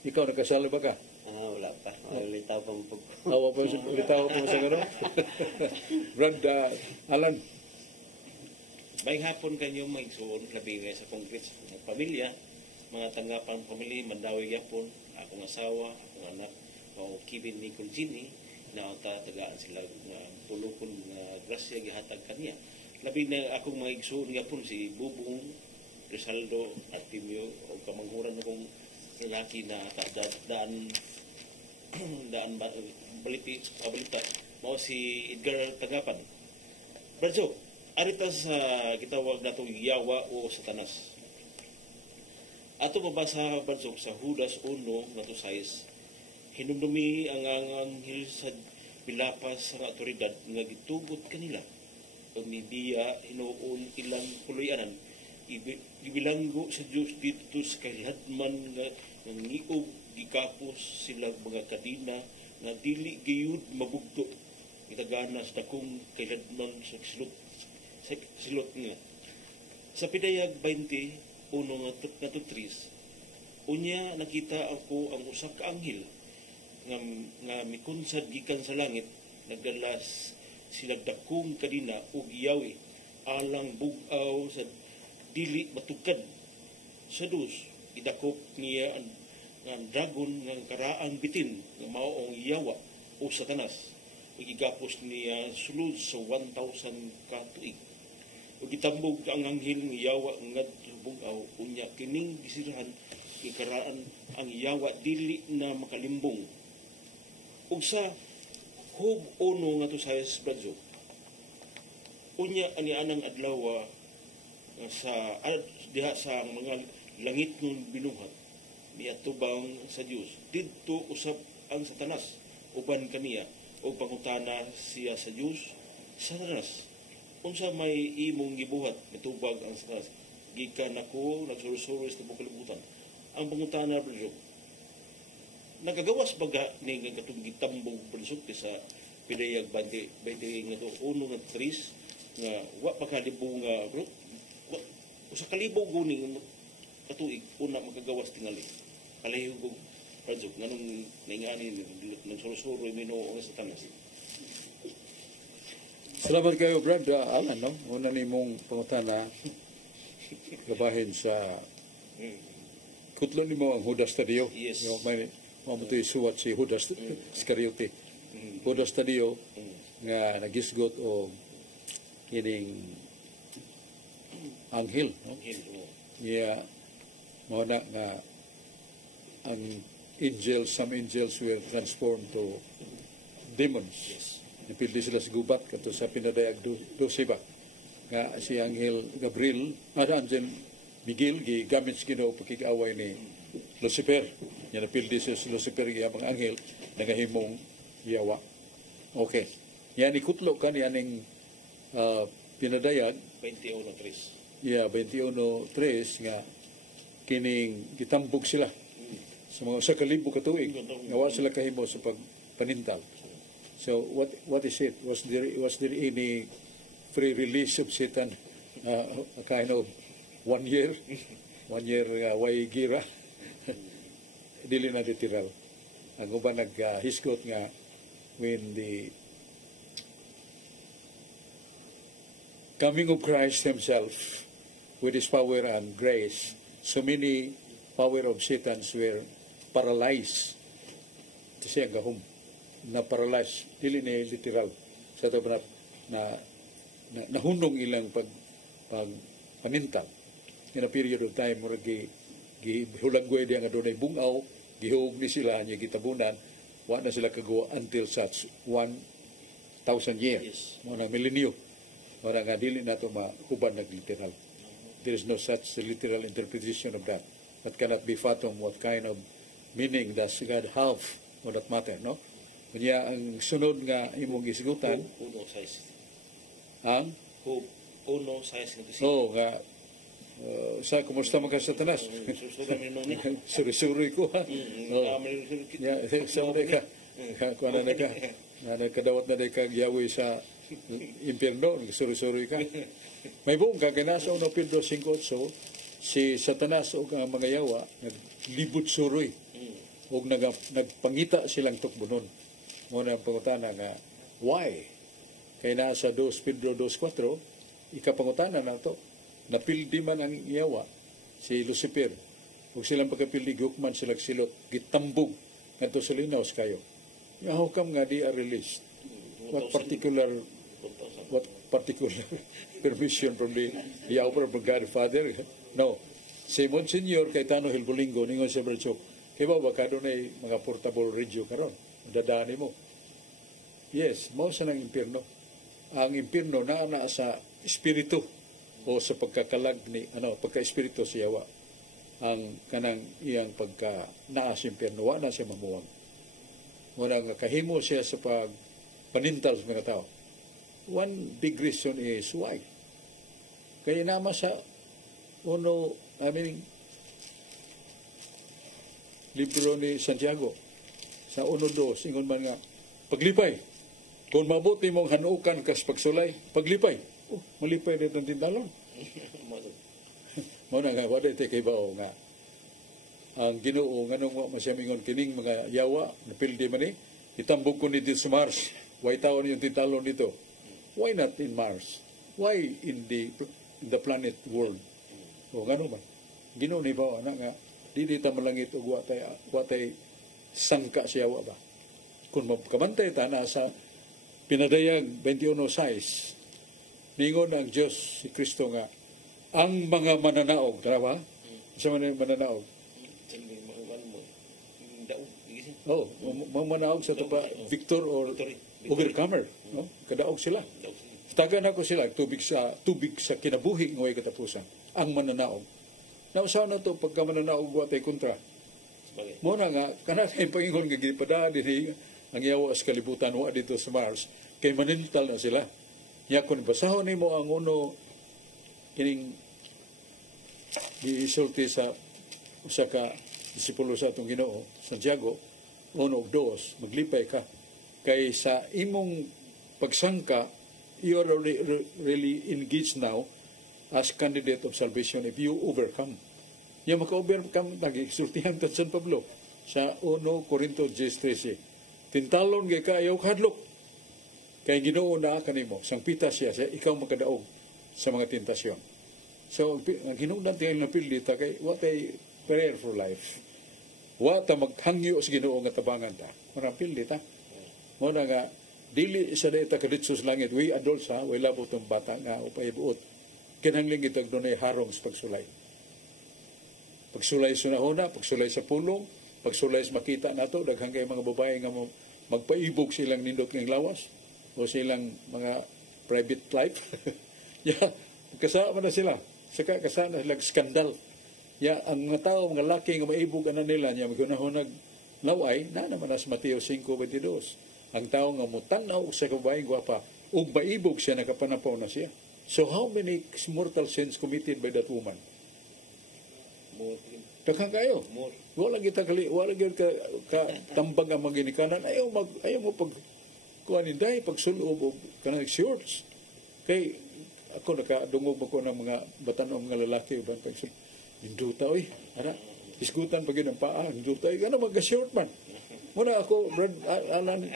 Ikaw nagkasal ba ka? Wala pa. Ulitaw pa mo po. Ulitaw pa mo sa gano'n? Brad, Alan. May hapon kanyo may suon labi nga sa concrete sa pamilya, mga tanggapang pamilya, mandawi yapon, akong asawa, akong anak, o Kevin Nicole Ginny, na tagaan sila pulukon nga grasya gihatag kaniya. Labi na akong mga igsuon nga po si Bubong, Rizaldo, at Timio, o kamanghuran akong lalaki na daan balita, mao si Edgar Tagapan. Bradzo, arita sa gitawag natong yawa o satanas. Ato mabasa Bradzo sa Judas 1 nato 6, hinumdumi ang anghel sa pilapas sa autoridad nga gitugot kanila. Pamibiya hinuon ilang puluyanan. Ibilanggo sa Diyos dito sa kalihadman nga ngiog gikapos sila mga kadina nga dili gayud mabugto. Itagana sa dakong kalihadman sa silot nga. Sa Pidayag 20, 1 nga 3, unya nakita ako ang usa ka anghel nga mikunsad gikan sa langit nagdalas sila dakong kadina ug yawi alang bugaw sa dili matukad sa dus idakop niya ang dragon nga karaang bitin nga mao ang yawa o satanas ug igapos niya sulod sa 1,000 ka tuig ug gitambog ang anghel nga yawa ngadto bugaw unya kining gisirahan ikaraan ang yawa dili na makalimbong. Ug sa Hub 1 nga to sa Bradzo, unya ani anang adlaw sa diha sa mga langit ng binuhat miatubang sa Dios didto usab ang satanas uban kaniya o pangutana siya sa Dios Satanas, unsa may imong gibuhat mitubag ang Satanas? Gikan ako, nagsurusuro sa tibok kalibutan. Ang pangutana, Brother Job, nagagawas baga ni nga katong gitambong prinsulti sa pidayag 20 nga to, uno nga 3 nga wa pagkalibo nga bro, usa kalibo guni katuig una magagawas tingali. Kalayo ko Brother Job, nganong ningani nagsurusuro Ginoo ang Satanas. Salamat kayo, Brad Alan, no? Una ni mong pangutana, gabahin sa kutlo ni mo ang Judas Tadeo. Yes. May mamuto isuwat si Judas Iscariote. Judas Tadeo nga nagisgot o kining anghel, no? Yeah, mo na nga ang some angels were transformed to demons. Yes. Napildi sila sa gubat kato sa pinadayag 12 ba nga si Anghel Gabriel Angel Miguel gigamit sa Ginoo pakig-away ni Lucifer. Nya napildi sa Lucifer nga mga anghel nagahimong yawa. Okay. Yan ikutlo ka ni aning pinadayag 21:3. Yeah, 21:3 nga kining gitambog sila sa mga sa kalibo ka tuig nga wa sila kahimo sa pagpanintal. So what is it? Was there any free release of Satan? A kind of 1 year way gira. Dili na ditiral. Ang uban naghisgot nga when the coming of Christ Himself with His power and grace, so many power of Satans were paralyzed. Ito siya gahom na paralyzed, dili ni literal sa ito na nahunong ilang panintal in a period of time mura gihulagway diya nga doon ay bungaw gihug ni sila niya gitabunan wa na sila kagawa until such 1,000 years mo na milenyo mura nga dili nato mahuban nag literal. There is no such literal interpretation of that cannot be fathom what kind of meaning does God have on that matter, no? Kanya ang sunod nga imong gisigutan Uno size. ang Uno size nga kasi. nga sa kumusta man ka Satanas? Suri-suri ko ha. Ya, sa mo ka. Kuan na ka. Na nagkadawat na kag yawi sa impierno, suri-suri ka. May buong kaganasa 1 Pedro 5:8 si Satanas o ang mga yawa naglibot suroy. O nagpangita silang tukbunon. Muna ang pangutana nga, why? Kaya nasa 2 Pedro 2:4, ikapangutana na ito, napildi man ang yawa, si Lucifer, huwag silang pagkapildi, gukman silang silot, gitambog, nga ito sa linaws kayo. Nga hukam nga di are released. What particular permission from the Yahweh of God Father? No. Si Monsignor Caetano Hilbolingo, ningon sa Berchok, kaya ba ka doon ay mga portable radio karon? Dadani mo. Yes, mo sa ng impierno. Ang impierno na sa espiritu o sa pagkakalag ni pagka-espiritu sa yawa. Ang kanang iyang pagka naa sa impierno, wa na siya mamuwang. Muna nga kahimo siya sa panintal sa mga tao. One big reason is why. Kaya naman sa libro ni Santiago sa 1:2 ingon man nga paglipay kung mabuti mong hanukan kas pagsulay paglipay malipay dito ng tindalon mo na nga wala ito kay bao nga ang Ginoo nganong wa masyamingon kining mga yawa napildi man ni itambog ko ni dito sa Mars why taon yung tindalon dito why not in Mars why in the planet world o ngano man Ginoo ni bao ana nga di ta malangit og watay sangka siya wa ba kung kamantay ta na sa pinadayag 21:6 ningon ang Dios si Kristo nga ang mga mananaog tama sa mananaog mananaog sa tuba victor or overcomer no kadaog sila tagan ako sila tubig sa kinabuhi ngoy katapusan ang mananaog. Nausaw na ito pagka mananaog watay kontra. Muna nga, kanat ay pangingon nga gipada din ang yawa sa kalibutan wa dito sa Mars, kay manintal na sila. Ya kung basahon nimo ang uno kining giisulti sa usa ka disipulo sa atong Ginoo, Santiago 1:2, maglipay ka kay sa imong pagsangka, you are really engaged now as candidate of salvation if you overcome. Ya maka-overcome lagi sultihan ta San Pablo sa 1 Corinto 10:13. Tintalon gay ka ayaw hadlok. Kay Ginoo na kanimo, sangpita siya sa ikaw makadaog sa mga tentasyon. So ang hinungdan tingil na pilita kay what a prayer for life. Wa ta maghangyo sa Ginoo nga tabangan ta. Marang pilita. Mo na nga dili sa data kaditso sa langit, we adults ha, way labot ng bata nga upay buot. Kinahangling itag dunay harong sa pagsulay. Pagsulay sa nahuna, pagsulay sa pulong, pagsulay sa makita nato, daghang kay mga babae nga magpaibog silang nindot ng lawas o silang mga private life. Ya, kasama na sila. Saka kasama na silang skandal. Ya, ang mga tao, mga laki nga maibog na nila niya, magunahunag laway, na naman as Mateo 5:22. Ang tao nga mutanaw sa kabaeng gwapa, ug maibog siya, nakapanapaw na siya. So how many mortal sins committed by that woman? Daghang kayo. Wala kita ka tambag ang mga ginikanan. Ayaw mo pag kuanin dahil pagsulob o kanang shorts. Kay ako nakadungog ako ng mga batanong nga lalaki uban pagsulob. Hinduta oy, ana isgutan pag yun ang paa, hinduta oy, ano mag-short man. Muna ako, Brad Alan,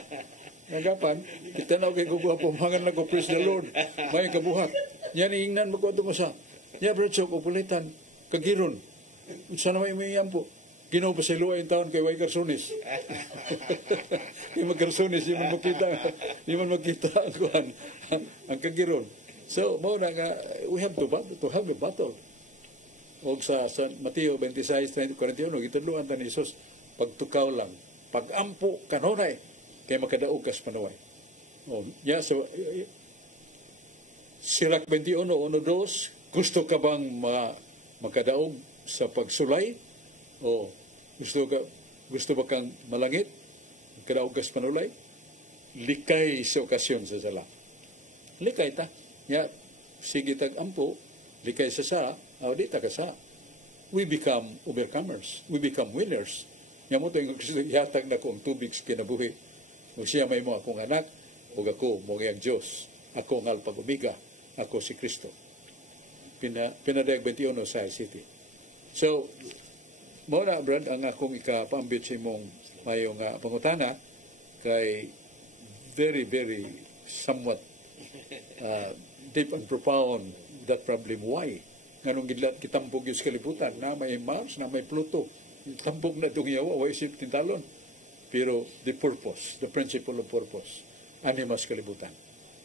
nagapan, itanaw kay kukuha pumangan na ko, praise the Lord, may kabuhat. Yan iingnan mo ko ito mo sa, ya Brad, so kupulitan, kagiron, sana may umiyan po, Ginoo pa sa luwa yung taon kay Way Garsones. Yung mag-Garsones, yung magkita ang kuhan, ang kagiron. So, mo na nga, we have to have a battle. O sa Mateo 26:41, gitudluan ta ni Jesus, pagtukaw lang, pag-ampo kanunay, kay makadaog kas panuway. O, ya, so, Sirak 21:1-2, gusto ka bang makadaog sa pagsulay? O gusto ba kang malangit? Kadaog kas panulay? Likay sa okasyon sa sala. Likay ta. Ya, sige tag-ampo, likay sa o di ta kasa. We become overcomers. We become winners. Nga mo ito yung ihatag na kong tubig sa kinabuhi. O siya may mo akong anak, o ako mo ang Diyos. Ako ang Alpha Omega. Ako si Kristo. Pinadayag 21 sa City. So, mo na, Brad, ang akong ikapaambit sa imong mayong pangutana kay very, very somewhat deep and profound that problem. Why? Nganong gidlat kitampog yung kalibutan na may Mars, na may Pluto. Tampog na itong yawa, wa isip tintalon. Pero the purpose, the principle of purpose, animas kalibutan.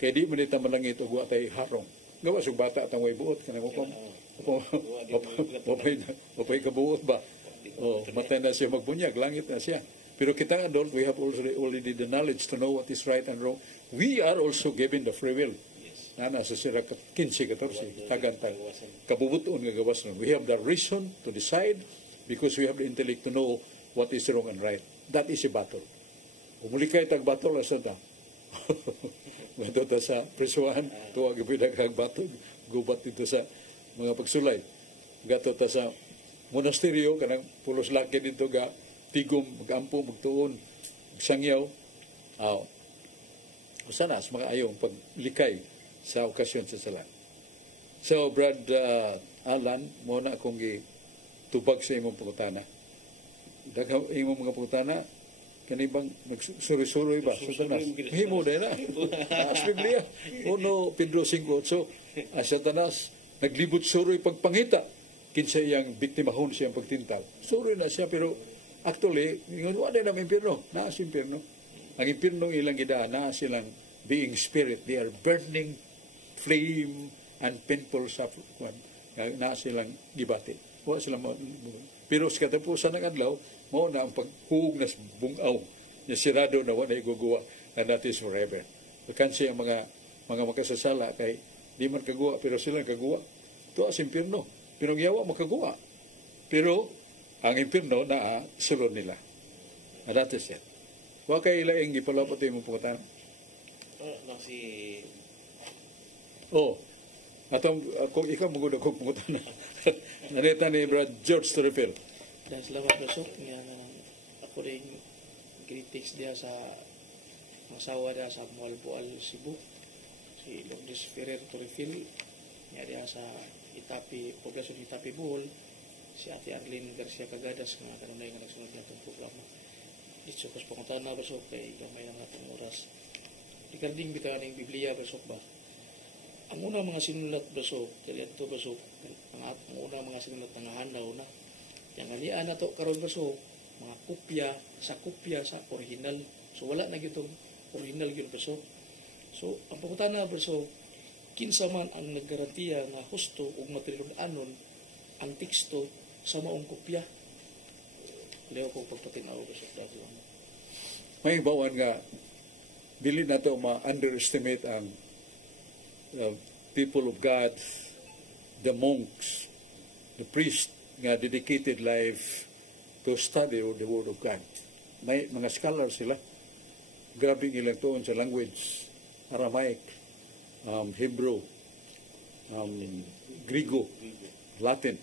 Kaya di mo nita malangit o guwa tayo harong. Gawa sa bata at ang way buot. Kanang mapay kabuot ba? O, matay na siya magbunyag, langit na siya. Pero kita adult, we have already the knowledge to know what is right and wrong. We are also given the free will. Nasa sira 15-14, tagantag. Kabubutuon nga gawas nun. We have the reason to decide because we have the intellect to know what is wrong and right. That is a battle. Umulikay tag-battle, asa ta? Gato ta sa prisuhan, tuwag ipidaghang battle, gubat dito sa mga pagsulay. Gato ta sa monasteryo, kanang pulos laki dito ga tigom, mag-ampo, magtuon, magsangyaw. Sana, mga ayong paglikay sa okasyon sa sala. So, Brad Alan, muna akong tubag sa imong pangutana. Daghang imong mga pangutana, kanibang nagsuri-suri ba? So, tanas, himo na na. Taas Biblia. 1 Pedro 5:8. Sa tanas, naglibot suri pagpangita. Kinsa iyang biktimahon siyang pagtintal. Suri na siya, pero actually, wala na ng impyerno. Naas impyerno. Ang impyerno ilang gidaan, naas silang being spirit. They are burning flame and painful suffering. Naas silang gibati. Wala silang pero sa katapusan ng adlaw, mao na ang paghuog na bungaw na sirado na wala iguguwa and that is forever. Kansi ang mga makasasala kay di man kagawa pero sila kagawa. Ito as impyerno. Pero ang yawa makagawa. Pero ang impyerno na sulod nila. And that is it. Wa kay ilaing ipalapot imong pangutana. Si Oh, atong kung ikaw magud akong pangutan na. Nanita ni Brad George to refill. Dan salamat Bishop nga ako rin greetings dia sa masawa dia sa Mualboal, Cebu. Si Lourdes Ferrer Torrefil nga dia sa Itapi, Poblasyon Itapi, Bohol. Si Ate Arlene Garcia Cagadas nga kanunay nga nagsunod niya itong programa. Dito kas pangutan na Bishop kay gamay na atong oras. Regarding bitaw ning Biblia Bishop ba? Ang una mga sinulat Bishop, dili ato Bishop, ang una mga sinulat nga hanaw na. Yang alian na to karon Bishop, mga kopya sa original. So wala na gyud original gyud Bishop. So ang pangutana Bishop, kinsa man ang naggarantiya nga husto ug matilun-anon ang teksto sa maong kopya. Leo ko pagpatinaw Bishop dati. May bawan nga dili nato ma-underestimate ang people of God, the monks, the priest nga dedicated life to study the Word of God. May mga scholars sila. Grabe ilang tuon sa language, Aramaic, Hebrew, Griego, Latin.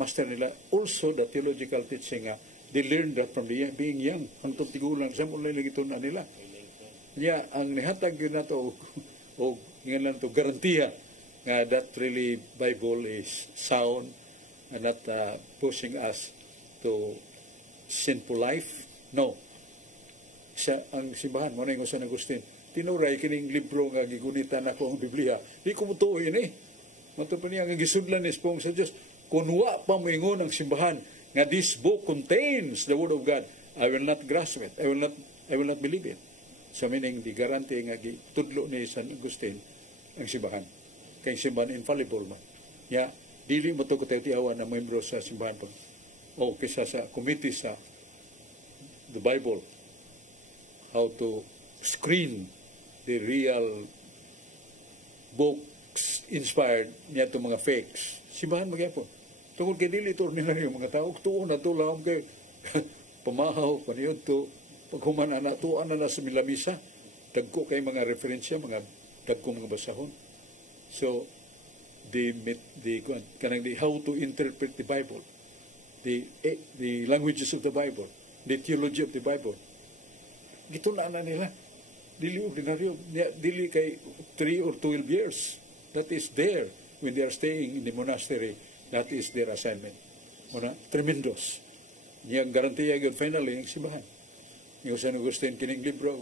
Master nila. Also, the theological teaching they learned that from being young. Hangtong tigulang sa mula lagi ito na nila. Kaya, ang nihatag yun na ito, o ngayon lang ito, garantiya nga that really Bible is sound and not pushing us to sinful life. No. Ang simbahan, mo na yung San Agustin, tinuray kining libro nga gigunitan ako ang Biblia. Di ko mutuoy ni. Mato pa niya nga gisudlan ni Spong sa Diyos. Kunwa pa moingon ang simbahan nga this book contains the Word of God. I will not grasp it. I will not believe it. So meaning, di garanti nga tudlo ni San Agustin ang simbahan. Kay simbahan infallible man. Ya, dili mo to katiyawan na membro sa simbahan pag o kisa sa committee sa the Bible, how to screen the real books inspired niya itong mga fakes. Simbahan magyapon. Tungkol kay dili ito ordinaryo mga tao. Tuon na ito lang kay pamahaw, paniyod to. Paghuman na tuon na sa milamisa. Dagko kay mga referensya, mga dagko mga basahon. So, how to interpret the Bible, the languages of the Bible, the theology of the Bible. Gito na nila. Dili ordinaryo. Dili kay 3 or 12 years. That is there when they are staying in the monastery. That is their assignment. Muna, tremendous. Niyang garantiya yun finally yung simbahan. Yung San Agustin, kining libro,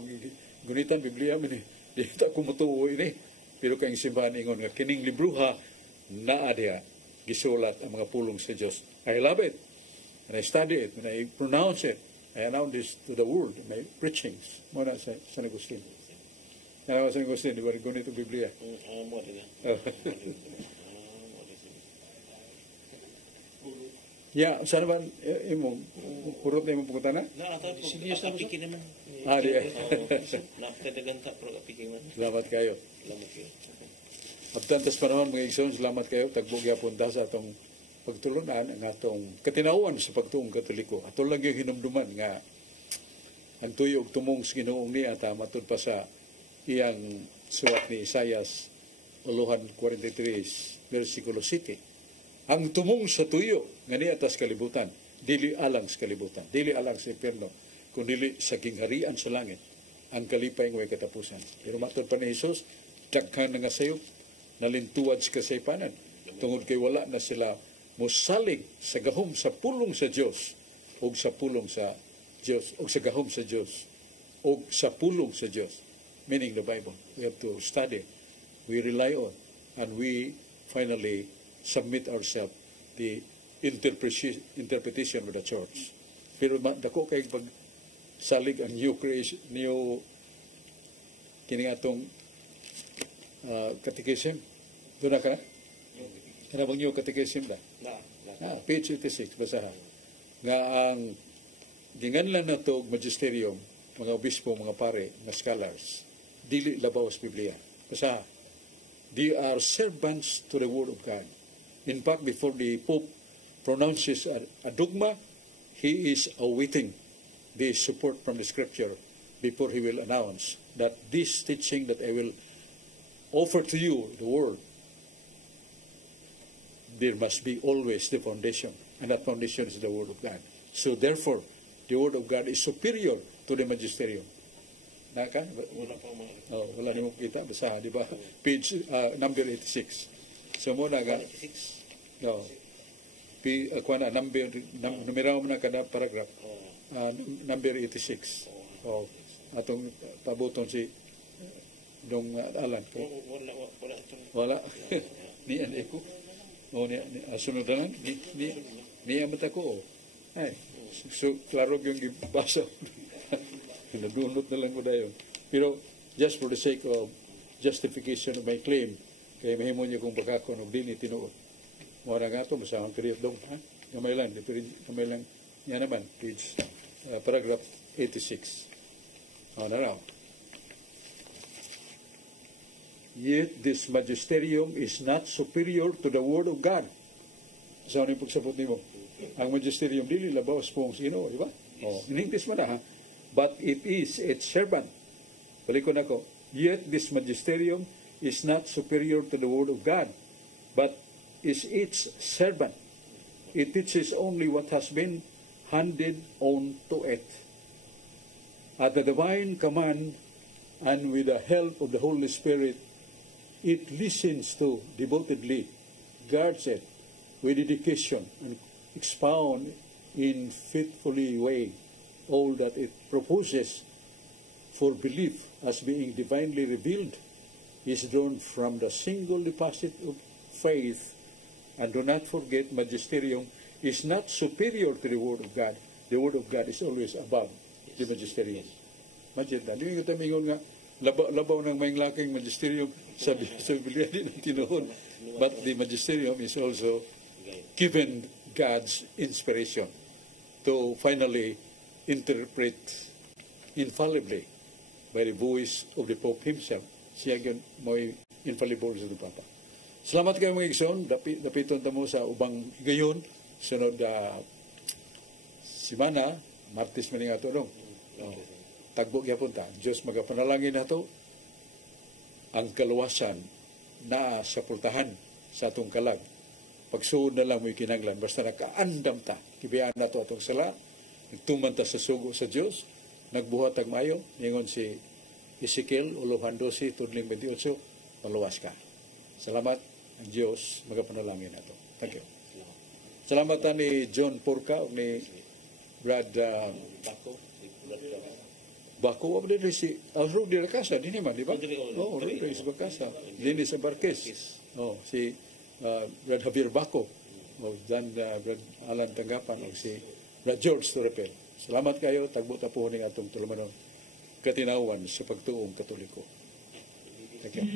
gunitan, Biblia, di ta kumutuo ini. Pero kayong simbahan ingon nga, kining libro ha, naa diya, gisulat ang mga pulong sa Diyos. I love it. And I study it. And I pronounce it. I announce this to the world in my preachings. Muna sa San Agustin. San Agustin, di ba rin gunit ang Biblia? Ya, sana ba imong purot na imong pagkutan na? Serious na apiki naman. Di. Napakadaganta pero apiki man. Salamat kayo. Salamat kayo. Abtantes pa naman mga igsoon, salamat kayo. Tagbog yapon ta sa atong pagtulunan ang atong katinawan sa pagtuong Katoliko. Ato lang yung hinumduman nga ang tuyog tumong sa Ginoong niya at matod pa sa iyang suwat ni Isaias 43 versikulo 7. Ang tumong sa tuyo nga ni atas kalibutan, dili alang sa kalibutan, dili alang sa impierno, kundi sa kingharian sa langit, ang kalipay ng way katapusan. Pero matod pa ni Jesus, daghan nga sayop, nalintuwad sa kasaypanan, tungod kay wala na sila mosalig sa gahom sa pulong sa Diyos, o sa pulong sa Diyos, o sa gahom sa Diyos, o sa pulong sa Diyos. Meaning the Bible. We have to study. We rely on, and we finally submit ourselves the interpretation of the church. Pero dako kay pag salig ang new creation, new kining atong catechism. Doon na ka? Ano bang new catechism na? Page 86, basahan. Nga ang ginganlan na ito, magisterium, mga obispo, mga pare, mga scholars, dili labaw sa Biblia. Basahan. They are servants to the Word of God. In fact, before the Pope pronounces a dogma, he is awaiting the support from the Scripture before he will announce that this teaching that I will offer to you the word, there must be always the foundation, and that foundation is the word of God. So therefore, the word of God is superior to the magisterium. Naka? Wala pa mahal. Oh, wala niyo kita, basa, di ba? Page number 86. So mo na ka? 86. No. Numero mo na kada paragraph. Number 86. Oh, atong pabuton si dong Alan. Wala. Ni an eko. O ni sunod na lang. Ni amat ako. Ay. So, klaro yung gibasa. Nadunot na lang ko dayon. Pero, just for the sake of justification of my claim, kaya mahimo niya kung baka ko nung din itinuot. Mura nga ito, masahang period dong. Gamay lang. Gamay lang. Yan naman. Page, paragraph 86. Na raw. Yet this magisterium is not superior to the word of God. Saan yung pagsabot nimo? Ang magisterium dili labaw pong sino, di ba? Oh, in English man ha. But it is its servant. Balikon ako. Yet this magisterium is not superior to the word of God, but is its servant. It teaches only what has been handed on to it. At the divine command and with the help of the Holy Spirit, it listens to devotedly, guards it with dedication, and expound in faithfully way all that it proposes for belief as being divinely revealed is drawn from the single deposit of faith. And do not forget, magisterium is not superior to the Word of God. The Word of God is always above the magisterium. Imagine that. Hindi ko tamingon nga, labaw ng may laking magisterium sa Biblia din ang tinuon. But the magisterium is also given God's inspiration to finally interpret infallibly by the voice of the Pope himself. Siya yun mo'y infallible sa Papa. Salamat kayo mga igsoon. Dapiton tamo sa ubang gayon. Sunod simana, Martes man nga ito. No? Tagbo gyapon ta. Diyos magapanalangin na ito. Ang kaluwasan na sa pultahan sa atong kalag. Pagsuod na lang mo'y kinanglan. Basta nakaandam ta. Kibiyaan na ito atong sala. Nagtuman ta sa sugo sa Diyos. Nagbuhat ang mayo. Ningon si Ezekiel, Uluhan 12, Tudling 28. Maluwas ka. Salamat ang Diyos. Magapanalangin na ito. Thank you. Salamat ni John Porca o ni Brad Bako, din si Alro de la Casa, din naman, di ba? Oo, rin sa Bacasa. Din sa Barques. Oh, si Brad Javier Bako. O dan Brad Alan Tanggapan o si Brad George Torrepel. Salamat kayo, tagbo tapo ni atong tulumanon katinawan sa pagtuong Katoliko. Thank you.